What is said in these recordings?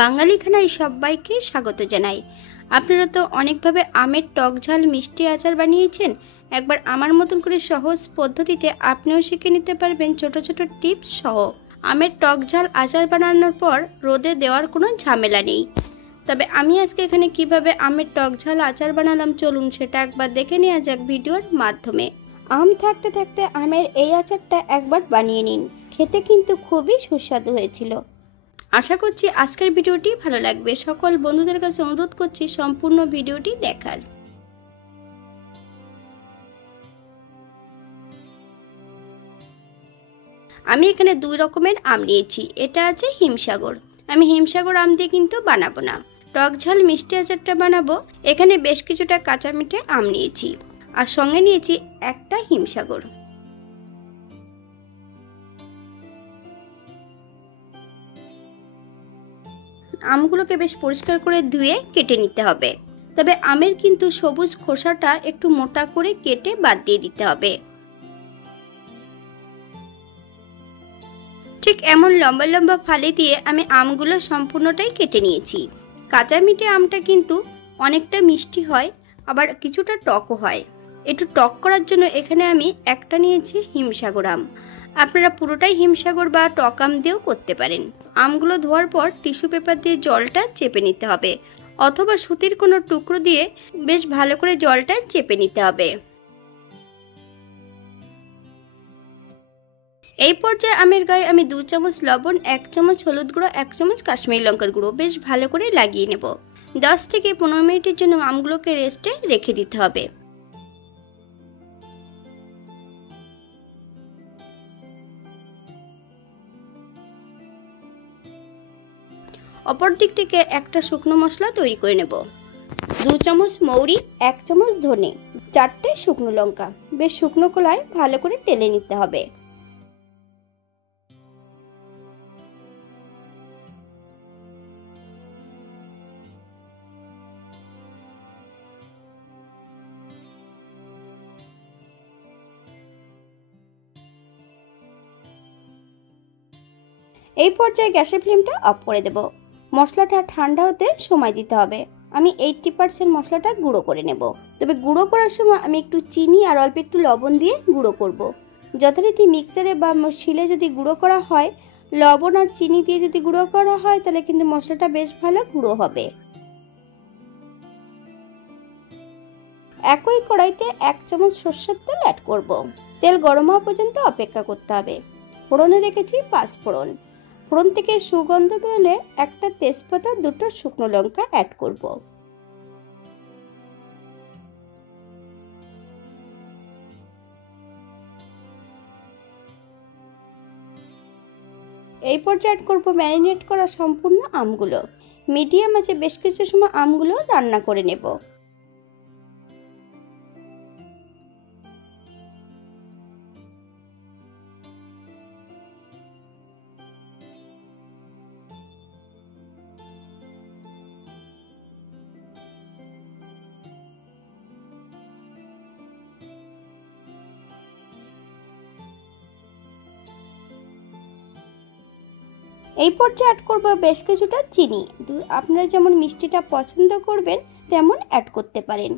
বাঙালি খানায় সবাইকে স্বাগত জানাই। আপনারা তো অনেকভাবে আমের টক ঝাল মিষ্টি আচার বানিয়েছেন। একবার আমার মতন করে সহজ পদ্ধতিতে আপনিও শিখে নিতে পারবেন ছোট ছোট টিপস সহ। আমের টক ঝাল আচার বানানোর পর রোদে দেওয়ার কোনো ঝামেলা নেই। তবে আমি আজকে এখানে কিভাবে আমের টক ঝাল আচার বানালাম চলুন সেটা একবার দেখে নেওয়া যাক ভিডিওর মাধ্যমে। আম থাকতে থাকতে আমের এই আচারটা একবার বানিয়ে নিন, খেতে কিন্তু খুবই সুস্বাদু হয়েছিল। আশা করছি আজকের ভিডিওটি ভালো লাগবে। সকল বন্ধুদের কাছে অনুরোধ করছি সম্পূর্ণ ভিডিওটি দেখার। আমি এখানে দুই রকমের আম নিয়েছি। এটা আছে হিমসাগর। আমি হিমসাগর আম দিয়ে কিন্তু বানাবো না, টক ঝাল মিষ্টি আচারটা বানাবো। এখানে বেশ কিছুটা কাঁচা মিঠে আম নিয়েছি আর সঙ্গে নিয়েছি একটা হিমসাগর। আমগুলোকে বেশ পরিষ্কার করে ধুয়ে কেটে নিতে হবে। তবে আমের কিন্তু সবুজ খোসাটা একটু মোটা করে কেটে বাদ দিয়ে দিতে হবে। ঠিক এমন লম্বা লম্বা ফালি দিয়ে আমি আমগুলো সম্পূর্ণটাই কেটে নিয়েছি। কাঁচা মিঠে আমটা কিন্তু অনেকটা মিষ্টি হয়, আবার কিছুটা টকও হয়। একটু টক করার জন্য এখানে আমি একটা নিয়েছি হিমসাগর আম। আপনারা পুরোটাই হিমসাগর বা টক আম দিয়েও করতে পারেন। আমগুলো ধোয়ার পর টিস্যু পেপার দিয়ে জলটা চেপে নিতে হবে, অথবা সুতির কোনো টুকরো দিয়ে বেশ ভালো করে জলটা চেপে নিতে হবে। এই পর্যায়ে আমের গায়ে আমি 2 চামচ লবণ, 1 চামচ হলুদ গুঁড়ো, 1 চামচ কাশ্মীরি লঙ্কার গুঁড়ো বেশ ভালো করে লাগিয়ে নেব। 10 থেকে 15 মিনিটের জন্য আমগুলোকে রেস্টে রেখে দিতে হবে। অপর দিক থেকে একটা শুকনো মশলা তৈরি করে নেব। 2 চামচ মৌরি, 1 চামচ ধনে, 4টে শুকনো লঙ্কা বেশ শুকনো কলায় ভালো করে টেলে নিতে হবে। এই পর্যায়ে গ্যাসের ফ্লেমটা অফ করে দেব। মশলাটা ঠান্ডা হতে সময় দিতে হবে। আমি 80% মশলাটা গুঁড়ো করে নেব। তবে গুঁড়ো করার সময় আমি একটু চিনি আর অল্প একটু লবণ দিয়ে গুঁড়ো করব। যথারীতি মিক্সচারে বা শিলে যদি গুঁড়ো করা হয়, লবণ আর চিনি দিয়ে যদি গুঁড়ো করা হয় তাহলে কিন্তু মশলাটা বেশ ভালো গুঁড়ো হবে। একই কড়াইতে 1 চামচ সরষের তেল অ্যাড করব। তেল গরম হওয়া পর্যন্ত অপেক্ষা করতে হবে। ফোড়নে রেখেছি 5 ফোড়ন। ফোড়ন থেকে সুগন্ধ বেরোলে একটা তেজপাতা, 2টো শুকনো লঙ্কা অ্যাড করব। এই পর্যায়ে অ্যাড করব ম্যারিনেট করা সম্পূর্ণ আমগুলো। মিডিয়াম আঁচে বেশ কিছু সময় আমগুলো রান্না করে নেব। এই পর্যায়ে অ্যাড করব বেশ কিছুটা চিনি। আপনারা যেমন মিষ্টিটা পছন্দ করবেন তেমন অ্যাড করতে পারেন।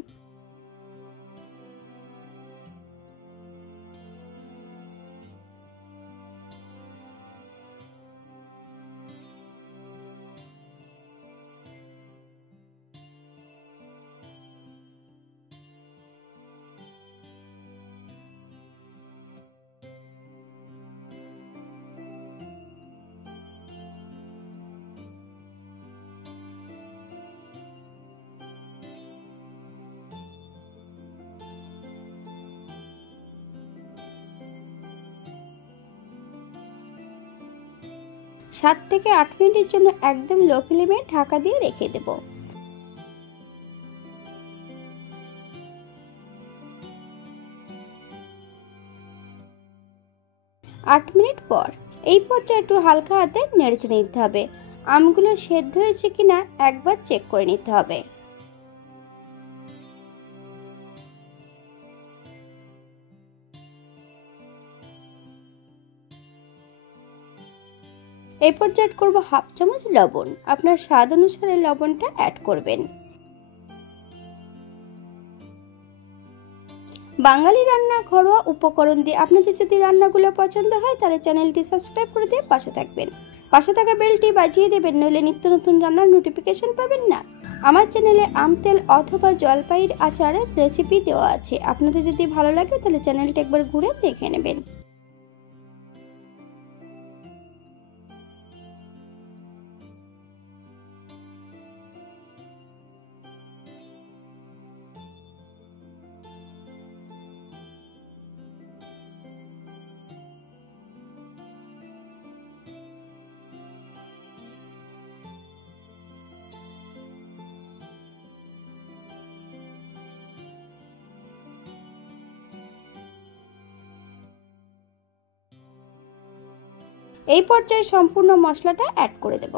সাত থেকে 8 মিনিটের জন্য একদম লো ফ্লেমে ঢাকা দিয়ে রেখে দেব। 8 মিনিট পর এই পর্যায়ে একটু হালকা হাতে নেড়েচেড়ে নিতে হবে। আমগুলো সেদ্ধ হয়েছে কিনা একবার চেক করে নিতে হবে। এই পর্যায়ে অ্যাড করব হাফ চামচ লবণ। আপনার স্বাদ অনুসারে লবণটা অ্যাড করবেন। বাঙালি রান্না ঘরোয়া উপকরণ দিয়ে আপনাদের যদি রান্নাগুলো পছন্দ হয় তাহলে চ্যানেলটি সাবস্ক্রাইব করে দিয়ে পাশে থাকবেন। পাশে থাকা বেলটি বাজিয়ে দেবেন, নইলে নিত্য নতুন রান্নার নোটিফিকেশন পাবেন না। আমার চ্যানেলে আম তেল অথবা জলপাইয়ের আচারের রেসিপি দেওয়া আছে, আপনাদের যদি ভালো লাগে তাহলে চ্যানেলটি একবার ঘুরে দেখে নেবেন। এই পর্যায়ে সম্পূর্ণ মশলাটা অ্যাড করে দেব।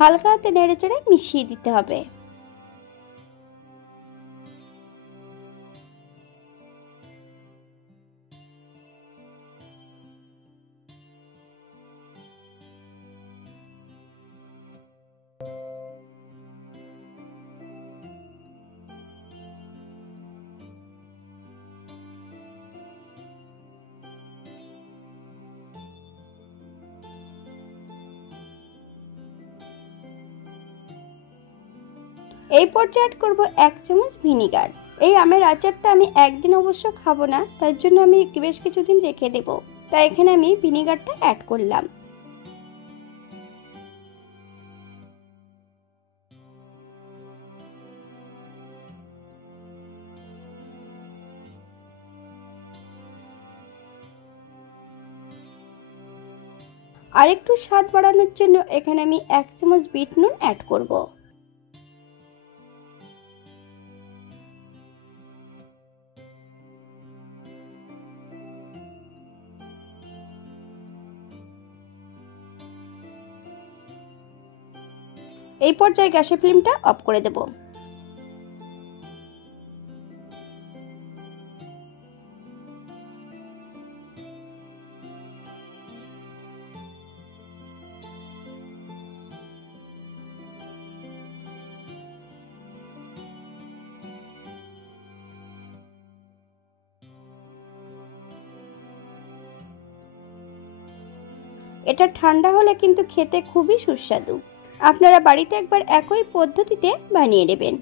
হালকা হাতে নেড়েচেড়ে মিশিয়ে দিতে হবে। এই পর্যায়ে অ্যাড করব 1 চামচ ভিনিগার। এই আমের আচারটা আমি একদিন অবশ্য খাবো না, তার জন্য আমি বেশ কিছুদিন রেখে দেব, তাই এখানে আমি ভিনিগারটা অ্যাড করলাম। আরেকটু স্বাদ বাড়ানোর জন্য এখানে আমি 1 চামচ বিট নুন অ্যাড করব। এই পর্যায়ে গ্যাসের ফ্লেমটা অফ করে দেব। এটা ঠান্ডা হলে কিন্তু খেতে খুবই সুস্বাদু। আপনারা বাড়িতে একবার একই পদ্ধতিতে বানিয়ে নেবেন।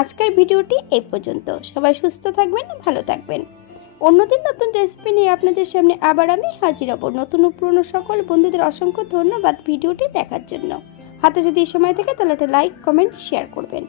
আজকের ভিডিওটি এই পর্যন্ত। সবাই সুস্থ থাকবেন, ভালো থাকবেন। অন্যদিন নতুন রেসিপি নিয়ে আপনাদের সামনে আবার আমি হাজির হব। নতুন ও পুরনো সকল বন্ধুদের অসংখ্য ধন্যবাদ ভিডিওটি দেখার জন্য। হাতে যদি সময় থাকে তাহলে একটা লাইক, কমেন্ট, শেয়ার করবেন।